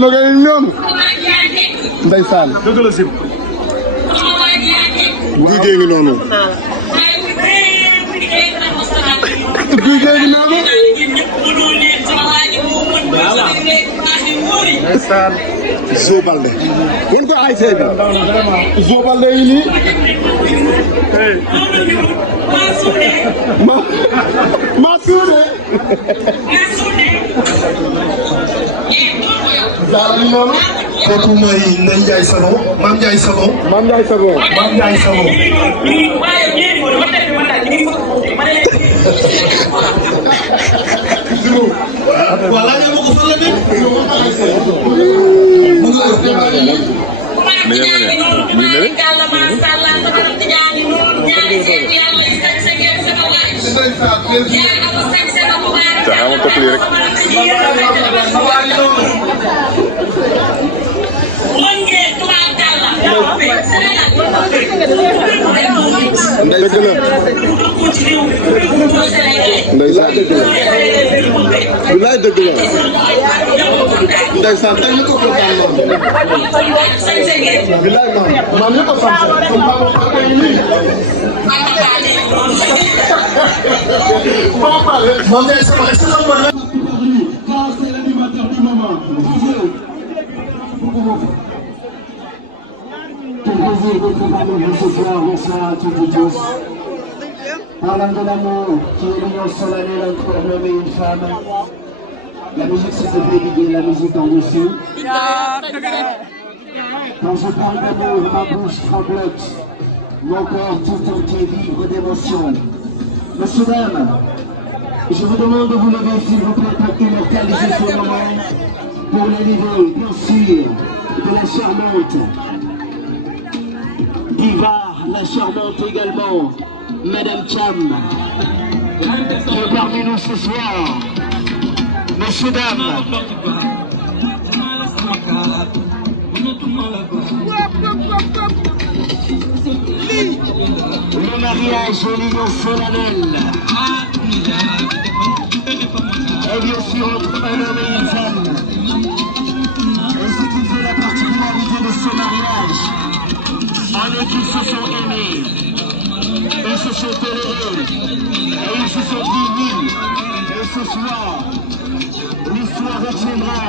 Nogay noonu ndeysaan dëgg la sim guy gée ngi noonu guy gée ngi noonu ndeysaan Zo Baldé won ko ay sey bi Zo Baldé yi nii ma suude Zara ni noonu kooku mooy Ndeye Ndiaye Savon Mame Ndiaye Savon Mame Ndiaye Savon Mame Ndiaye Savon voilà nga ma ko fan la dem bilaay dëgg la ndeysaan tey ñu ko ko daan lool bilaay maam ñu ko sant comme maam ko yi nii moom ngay sama excellent man c'est l'animateur du moment quel plaisir d'être parmi vous ce soir. Bonsoir à toutes et tous. Parlant de l'amour, qui est l'union solennelle entre un homme et une femme. La musique c'est de déguider la musique en dessous. Quand je parle d'amour, ma bouche tremblote. Mon corps tout entier vibre d'émotion. Messieurs, dames, je vous demande de vous lever s'il vous plaît pour immortaliser ce moment. Pour l'élever, bien sûr, de la charmante Diva, la charmante également, Madame Cham, qui est parmi nous ce soir. Messieurs, dames, le mariage est l'union solennelle. Et bien sûr, entre un homme et une femme. Et ce qui fait la particularité de ce mariage, en est qu'ils se sont aimés, ils se sont tolérés, et ils se sont dit oui. Et ce soir, l'histoire retiendra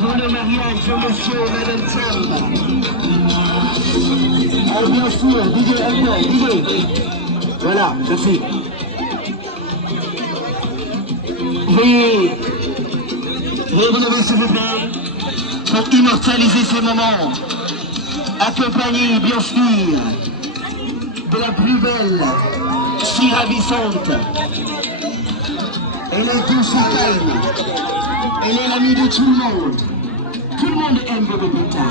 pour le mariage de monsieur et madame Cham. Et bien sûr, DJ Elton, DJ. Voilà, merci. Veuillez vous lever s'il vous plaît pour immortaliser ces moments. Accompagné bien sûr de la plus belle, si ravissante. Elle est douce et calme. Elle est l'amie de tout le monde. Tout le monde aime Bébé Binta.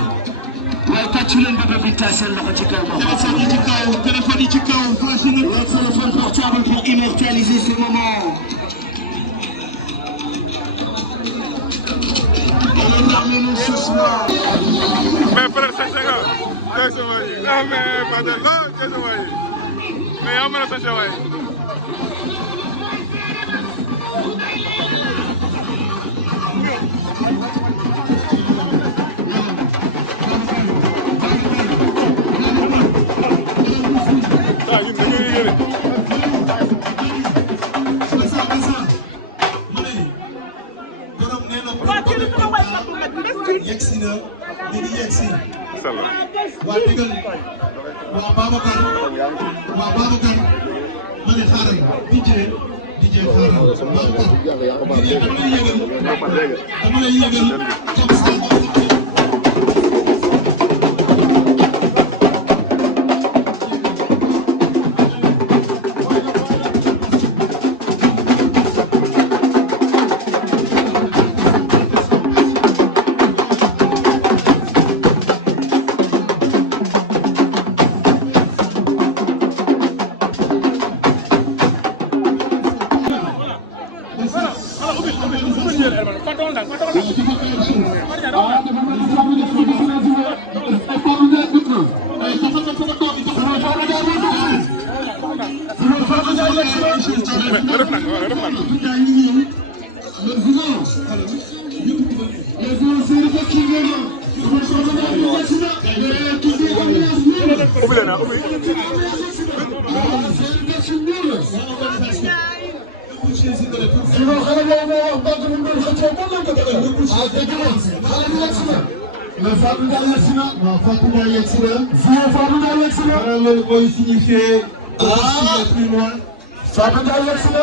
Ouais, quand tu l'aimes Bébé Binta, c'est le téléphone portable pour immortaliser ces moments. Elle est parmi nous ce soir. Mais frère, c'est ça. Non, mais pas de là, c'est ça. Mais on me l'a fait. waa digal waa Babacar ma ne xaaral DJ xaaral Babacar dama lay yëgal comme ça. def nag waaw def nag. ubbi leen ah ubbi. mais Fatou Ndiaye yegg si na. waaw Fatou Ndiaye yegg si na. Fatou Ndiaye yegg si na. loolu mooy signifié. plus loin. Fatou Ndiaye yegg si na.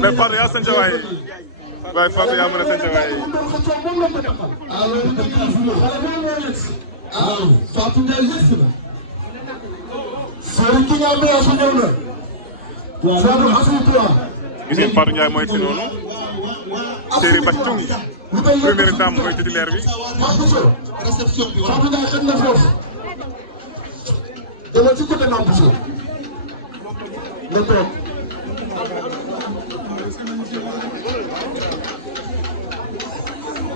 mais Fatou yaa sant waaye. waaye Fatou yaa mën a sant waaye. Fatou Ndiaye yegg si na. Serigne ki nga amee asu ñëw na. waaw Fatou asu gis ngeen Fatou Ndiaye mooy si noonu. Séeri Bass Thioung première dame mooy titulaire bi. réception bi Fatou Ndiaye xëy na foofu. dama ci côté Nampuso. nga toog.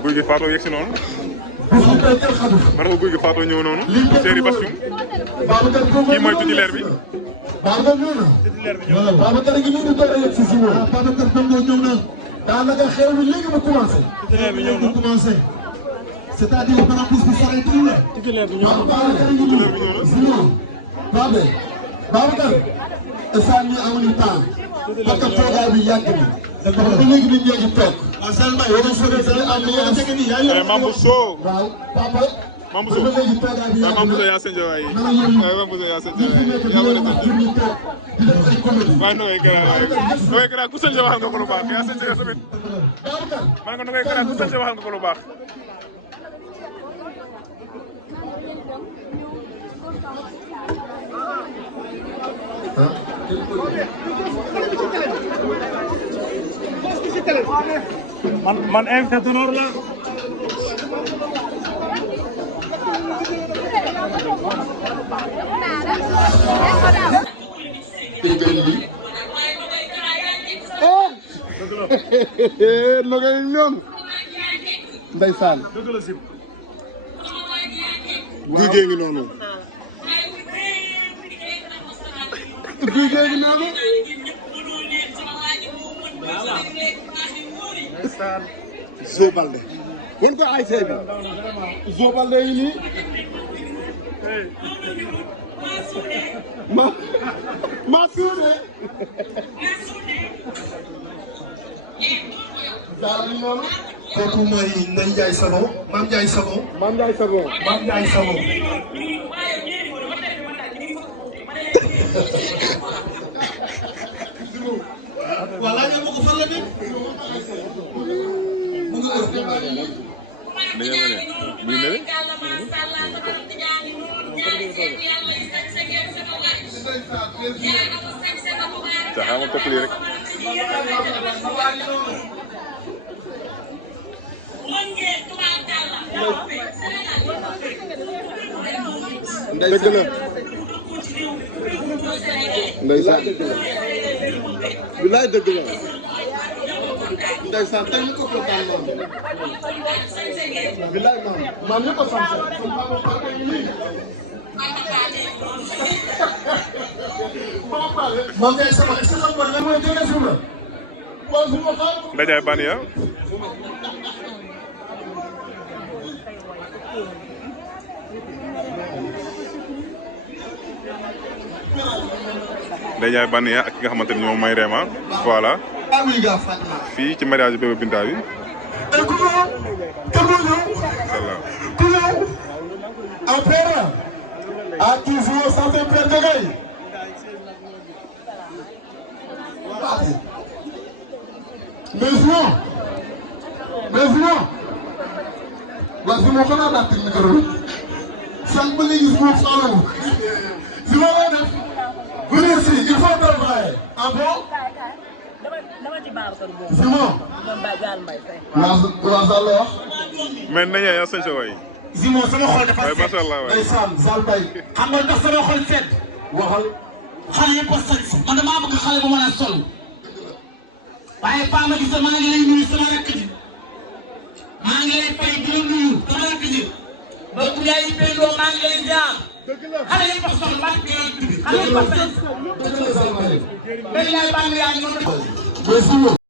guy gi Fatou yegg si noonu. man ko guy gi Fatou ñëw noonu. Séeri Bass Thioung. kii mooy titulaire bi. Babacar ñëw na. voilà Babacar gi ñu ngi door a yegg si moom. Babacar Bongo ñëw na. daanaka xew mi léegi mu commencé. titulaire bi ñëw na commencé. c'est-à-dire par rapport bi saree tuuti la. titulaire bi ñëw na Babacar gi ñëw na. sinon Babacar. instant bii amuñu temps. parce que toogaay bi yàgg na. d'accord ba léegi nit ñee ngi toog. waaw Sall Mbaye war nañu sori sori am na yeneen teg nii yaa ngi. Mamou Sow. waaw papa. Mamou Sow ba léegi toogaay bi yàgg na. Mamou Sow yaa seen jawaay. Mamou Sow yaa seen jawaay. waaye nu ngay gërëm waaye nu ngay gërëm ku seen jawaay nga ko lu baax yaa seen jawaay tamit. man nga nu ngay gërëm ku seen jawaay nga ko lu baax. man invité d'honneur la. Nogay ñoom. Ndeysaan. guy gee ngi noonu. guy gee ngi noonu. Zo Balde. won ko ay sey bi. Zo Balde yi nii. ma suude. daal di noonu. kooku mooy Ndeye Ndiaye Savon. Mame Ndiaye Savon. Mame Ndiaye Savon. Mame Ndiaye Savon. voilà ñoo ko fan la nekk. mu ngi ëpp. Taxaw ma topp lii rek. dëgg la. ndeysaan dëgg la. bilaay dëgg la. ndeysaan tey ñu ko kontaan noonu. bilaay maam ñëpp a sant. moom kay sama est-ce que xam nga lan mooy jóge suuf la. waaw su ma xaar. Ndaje Bania. Ndaje Bania ak ki nga xamante ni moom mooy Réma. voilà. fii ci mariage Bébé Binta bi. ku ñëw en père à qui joue sans père de gay. mais sinon waaw si moo xanaa daal di micro bi sànq ba léegi si moom soxla wu si ma lay def venez ici il faut travailler ah bon. Simon. waaw Sall wax. mais nañu yaa sañ sa waay. Simon sama xol dafa waay macha allah waay. ndeysaan Sall Mbaye. xam nga tax sama xol sedd. waxal. xale yëpp a sañ man damaa bëgg xale bu mën a sol. waaye Paa ma gis maa ngi lay nuyu sama rakk ji. maa ngi lay fay di la nuyu sama rakk ji. donc yaay Pendo maa ngi lay ziar. xale yëpp a sol maa ngi lay nuyu. 100%.